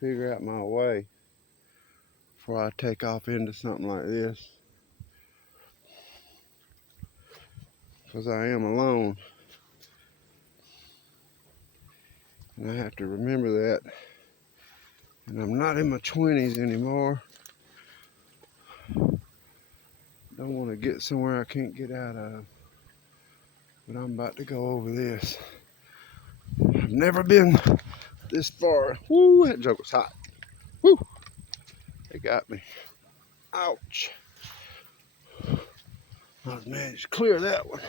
figure out my way before I take off into something like this. Because I am alone. And I have to remember that. And I'm not in my 20s anymore. Don't want to get somewhere I can't get out of. But I'm about to go over this. I've never been this far. Woo, that joke was hot. Woo, it got me. Ouch. I managed to clear that one.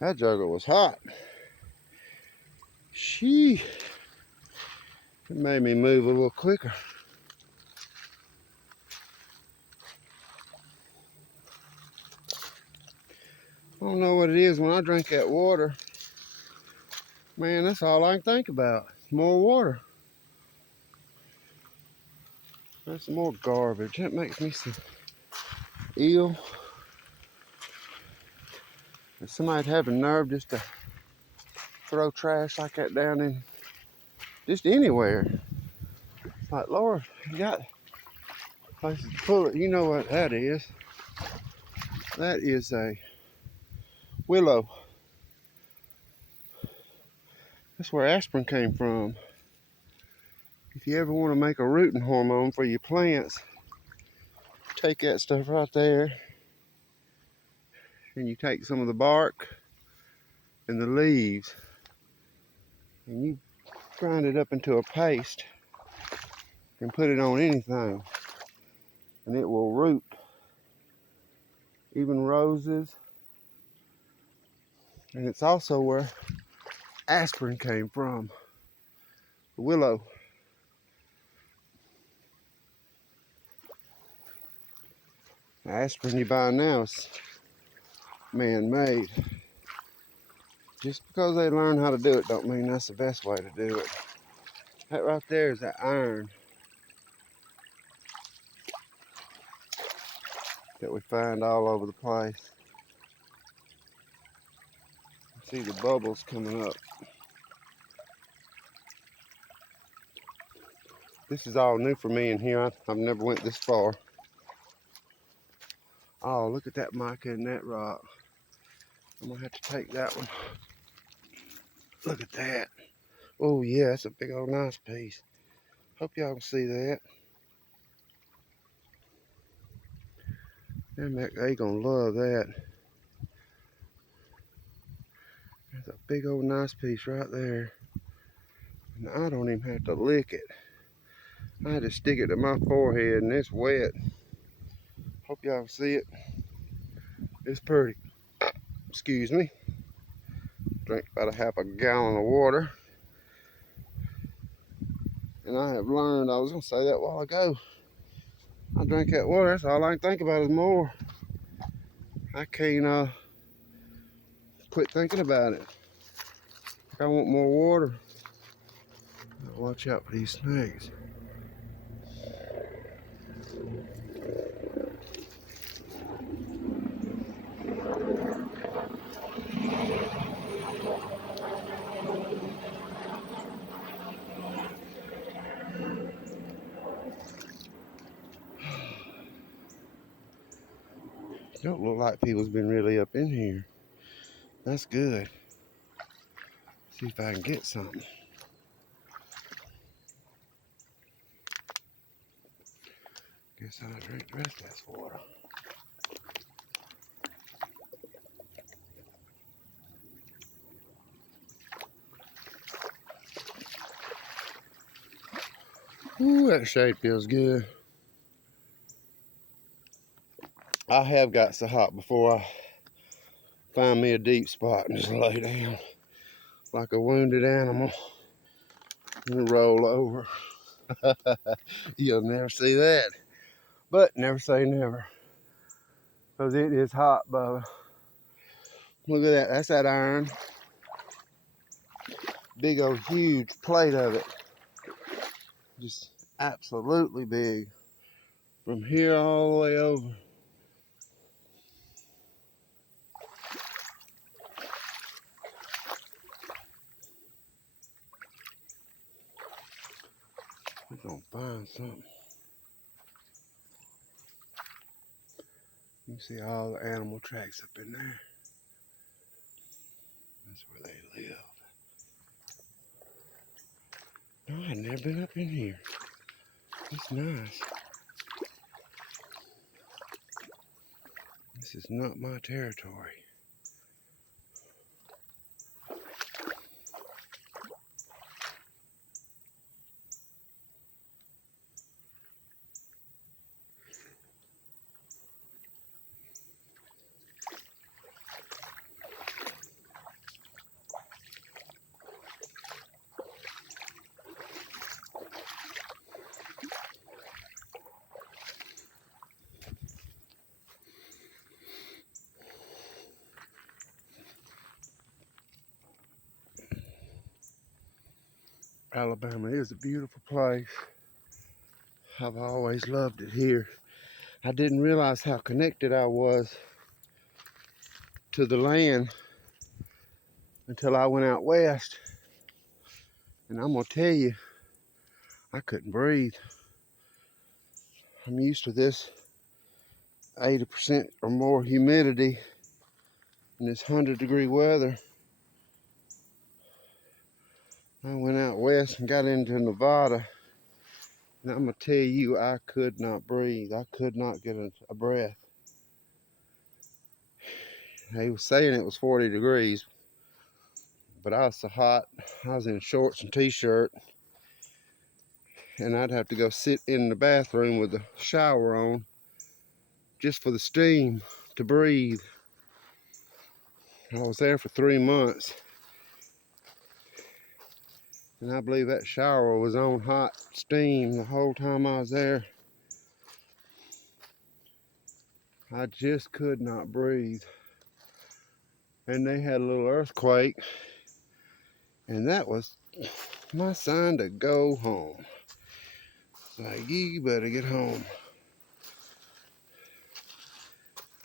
That juggle was hot. It made me move a little quicker. I don't know what it is when I drink that water. Man, that's all I can think about. More water. That's some more garbage. That makes me so ill. If somebody'd have the nerve just to throw trash like that down in just anywhere. It's like, Lord, you got places to pull it. You know what that is. That is a willow. That's where aspirin came from. If you ever want to make a rooting hormone for your plants, take that stuff right there and you take some of the bark and the leaves and you grind it up into a paste and put it on anything and it will root. Even roses. And it's also where aspirin came from. The willow. The aspirin you buy now is man-made. Just because they learn how to do it don't mean that's the best way to do it. That right there is that iron that we find all over the place. See the bubbles coming up. This is all new for me in here. I've never went this far. Oh, look at that mica and that rock. I'm gonna have to take that one. Look at that. Oh yeah, that's a big old nice piece. Hope y'all can see that. They gonna love that. There's a big old nice piece right there. And I don't even have to lick it. I had to stick it to my forehead and it's wet. Hope y'all can see it. It's pretty. Excuse me. Drank about a half a gallon of water. And I have learned, I was gonna say that a while ago. I drink that water, that's all I can think about is more. I can't quit thinking about it. I want more water. Watch out for these snakes. Don't look like people's been really up in here. That's good. See if I can get something. Guess I'll drink the rest of this water. Ooh, that shade feels good. I have got so hot before I find me a deep spot and just lay down like a wounded animal and roll over. You'll never see that. But never say never. Because it is hot, Bubba. Look at that. That's that iron. Big old huge plate of it. Just absolutely big. From here all the way over. We're gonna find something. You see all the animal tracks up in there. That's where they live. No, I've never been up in here. It's nice. This is not my territory. Alabama is a beautiful place. I've always loved it here. I didn't realize how connected I was to the land until I went out west. And I'm gonna tell you, I couldn't breathe. I'm used to this 80% or more humidity in this 100-degree weather. I went out west and got into Nevada, and I'm gonna tell you, I could not breathe. I could not get a breath. They was saying it was 40 degrees, but I was so hot. I was in shorts and t-shirt, and I'd have to go sit in the bathroom with the shower on just for the steam to breathe. I was there for 3 months, and I believe that shower was on hot steam the whole time I was there. I just could not breathe. And they had a little earthquake, and that was my sign to go home. Like, you better get home.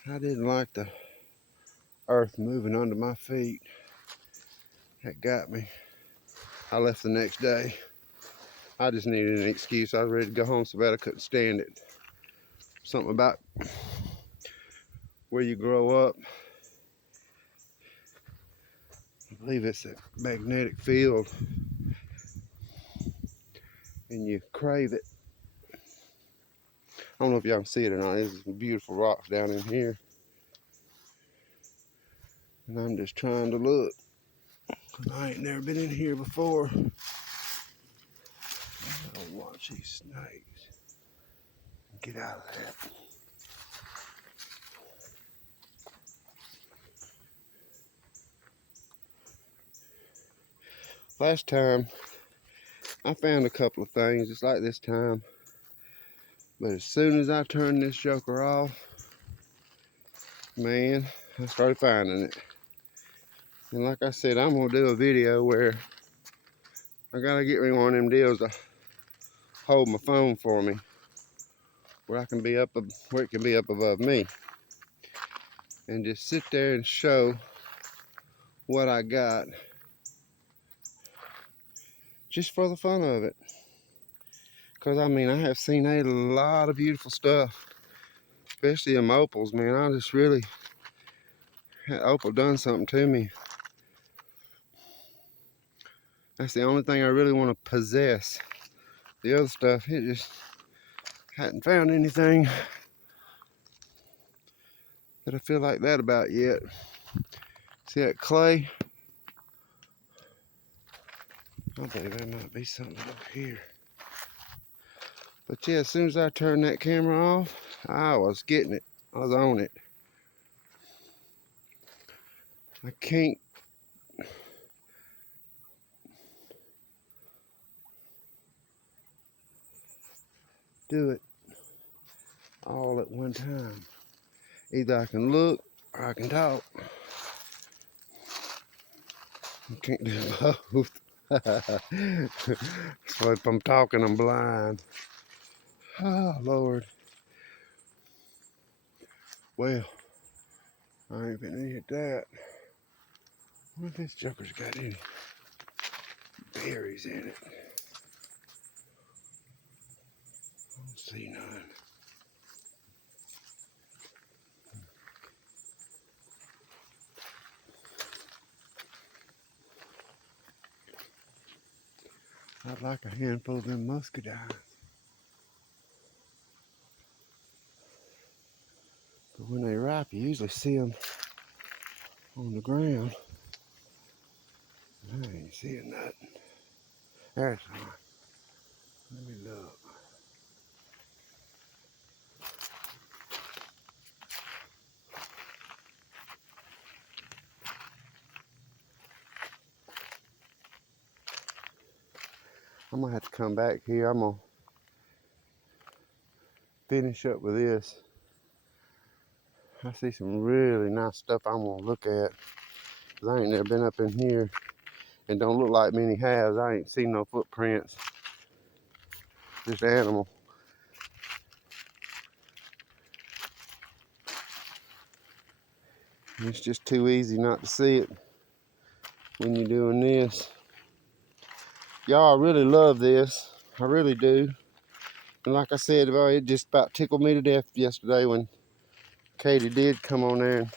I didn't like the earth moving under my feet. That got me. I left the next day. I just needed an excuse. I was ready to go home so bad I couldn't stand it. Something about where you grow up. I believe it's a magnetic field, and you crave it. I don't know if y'all can see it or not. There's some beautiful rocks down in here, and I'm just trying to look. I ain't never been in here before. I'll watch these snakes. Get out of that. Last time, I found a couple of things just like this time. But as soon as I turned this joker off, man, I started finding it. And like I said, I'm gonna do a video where I gotta get me one of them deals to hold my phone for me, where I can be up, where it can be up above me, and just sit there and show what I got, just for the fun of it. Because I mean, I have seen a lot of beautiful stuff, especially in opals, man. I just really, that opal done something to me. That's the only thing I really want to possess. The other stuff, it just hadn't found anything that I feel like that about yet. See that clay? I think there might be something over here. But yeah, as soon as I turned that camera off, I was getting it. I was on it. I can't do it all at one time. Either I can look or I can talk. I can't do both. So if I'm talking, I'm blind. Oh, Lord. Well, I ain't gonna hit that. What if this joker's got any berries in it? see none. I'd like a handful of them muscadines. But when they ripe, you usually see them on the ground. I ain't seeing nothing. There's one. Let me look. I'm gonna have to come back here. I'm gonna finish up with this. I see some really nice stuff I'm gonna look at. Cause I ain't never been up in here and don't look like many has. I ain't seen no footprints. Just animal. And it's just too easy not to see it when you're doing this. Y'all, I really love this. I really do. And like I said, it just about tickled me to death yesterday when Katie did come on there and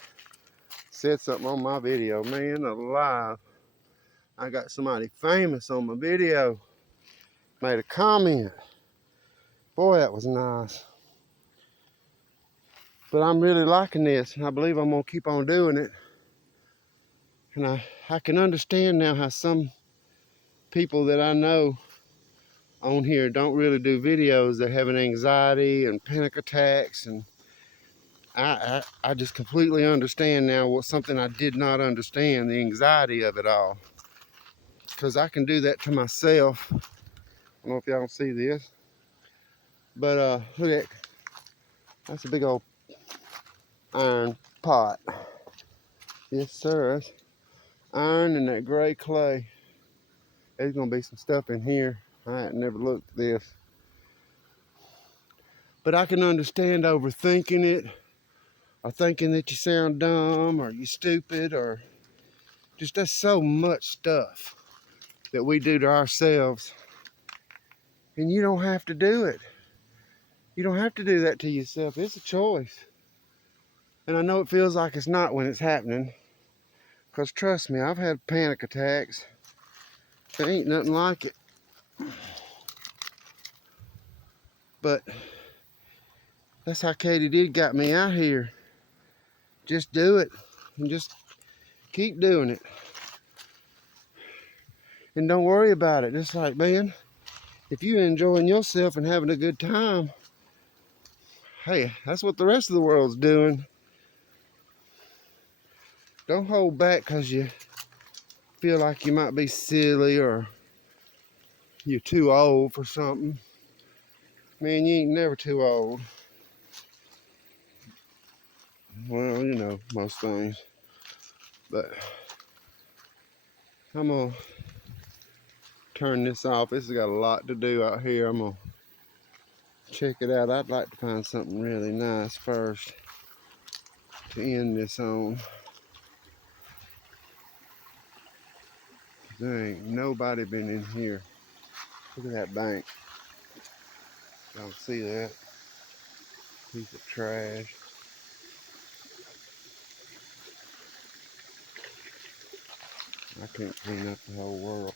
said something on my video. Man alive. I got somebody famous on my video. Made a comment. Boy, that was nice. But I'm really liking this, and I believe I'm gonna keep on doing it. And I can understand now how some people that I know on here don't really do videos. They're having anxiety and panic attacks, and I just completely understand now what something I did not understand, the anxiety of it all. Because I can do that to myself. I don't know if y'all can see this, but look at that. That's a big old iron pot. Yes, sir. That's iron and that gray clay. There's gonna be some stuff in here. I ain't never looked at this. But I can understand overthinking it, or thinking that you sound dumb, or you stupid, or just there's so much stuff that we do to ourselves. And you don't have to do it. You don't have to do that to yourself. It's a choice. And I know it feels like it's not when it's happening. Because trust me, I've had panic attacks. There ain't nothing like it. But that's how Katie did got me out here. Just do it. And just keep doing it. And don't worry about it. Just like, man, if you're enjoying yourself and having a good time, hey, that's what the rest of the world's doing. Don't hold back because you feel like you might be silly or you're too old for something. Man, you ain't never too old. Well, you know, most things. But I'm gonna turn this off. This has got a lot to do out here. I'm gonna check it out. I'd like to find something really nice first to end this on. There ain't nobody been in here. Look at that bank. Y'all see that? Piece of trash. I can't clean up the whole world.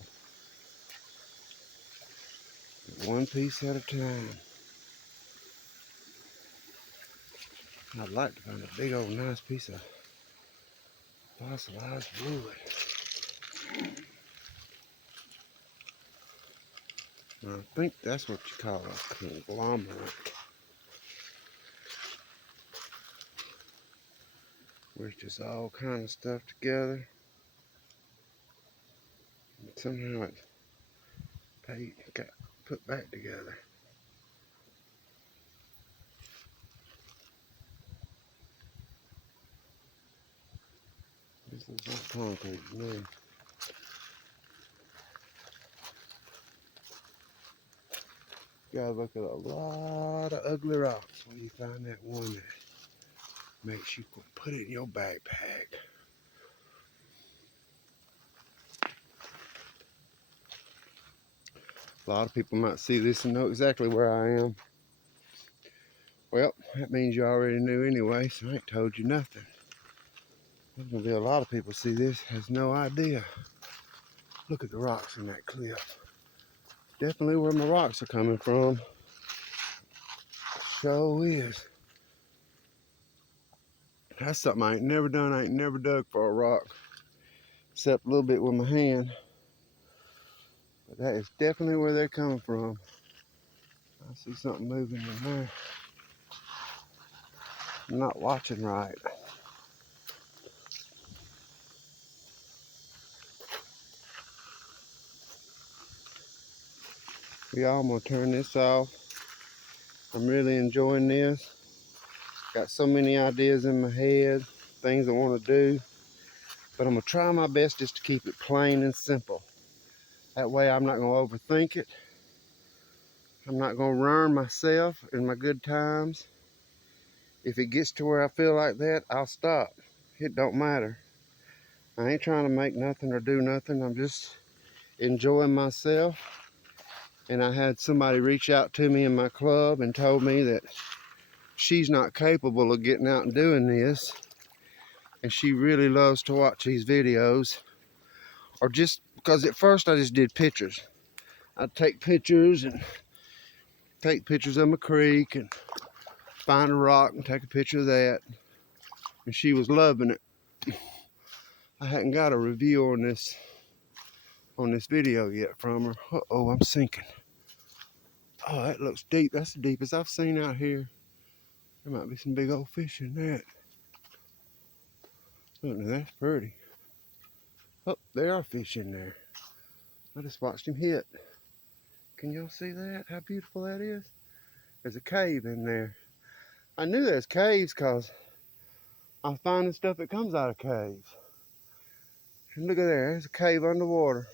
One piece at a time. I'd like to find a big old nice piece of fossilized wood. I think that's what you call a conglomerate. Where it's just all kind of stuff together. And somehow it's got put back together. This looks like concrete to me. You gotta look at a lot of ugly rocks when you find that one that makes you put it in your backpack. A lot of people might see this and know exactly where I am. Well, that means you already knew anyway, so I ain't told you nothing. There's gonna be a lot of people see this, has no idea. Look at the rocks in that cliff. Definitely where my rocks are coming from. Sure is. That's something I ain't never done. I ain't never dug for a rock, except a little bit with my hand. But that is definitely where they're coming from. I see something moving in there. I'm not watching right. Yeah, I'm gonna turn this off. I'm really enjoying this. Got so many ideas in my head, things I want to do, but I'm gonna try my best just to keep it plain and simple. That way I'm not gonna overthink it. I'm not gonna ruin myself in my good times. If it gets to where I feel like that, I'll stop. It don't matter. I ain't trying to make nothing or do nothing. I'm just enjoying myself. And I had somebody reach out to me in my club and told me that she's not capable of getting out and doing this. And she really loves to watch these videos. Or just because at first I just did pictures. I'd take pictures of my creek and find a rock and take a picture of that. And she was loving it. I hadn't got a review on this video yet from her. Uh-oh, I'm sinking. Oh, that looks deep. That's the deepest I've seen out here. There might be some big old fish in that. Look, now that's pretty. Oh, there are fish in there. I just watched him hit. Can y'all see that? How beautiful that is? There's a cave in there. I knew there's caves because I'm finding stuff that comes out of caves. And look at there, there's a cave underwater.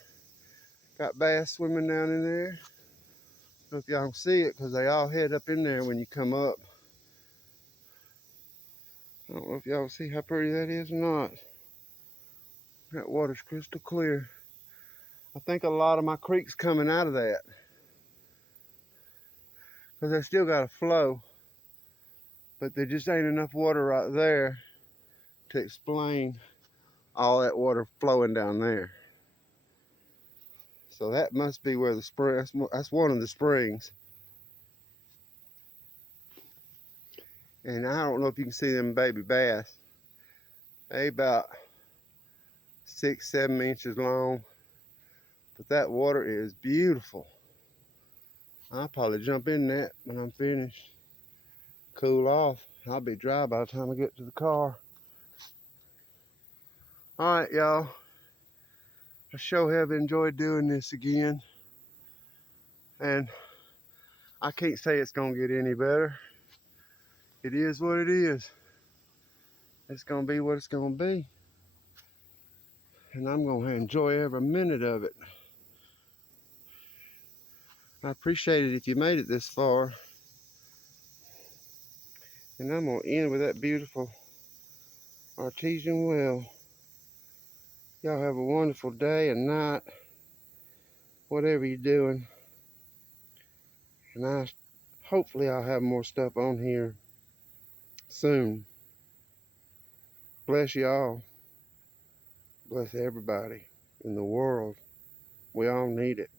Got bass swimming down in there. I don't know if y'all can see it because they all head up in there when you come up. I don't know if y'all see how pretty that is or not. That water's crystal clear. I think a lot of my creek's coming out of that because they still got a flow, but there just ain't enough water right there to explain all that water flowing down there. So that must be where the spring, that's one of the springs. And I don't know if you can see them baby bass. They about 6-7 inches long, but that water is beautiful. I'll probably jump in that when I'm finished, cool off. I'll be dry by the time I get to the car. All right, y'all. I sure have enjoyed doing this again. And I can't say it's gonna get any better. It is what it is. It's gonna be what it's gonna be. And I'm gonna enjoy every minute of it. I appreciate it if you made it this far. And I'm gonna end with that beautiful artesian well. Y'all have a wonderful day and night, whatever you're doing. And hopefully I'll have more stuff on here soon. Bless y'all. Bless everybody in the world. We all need it.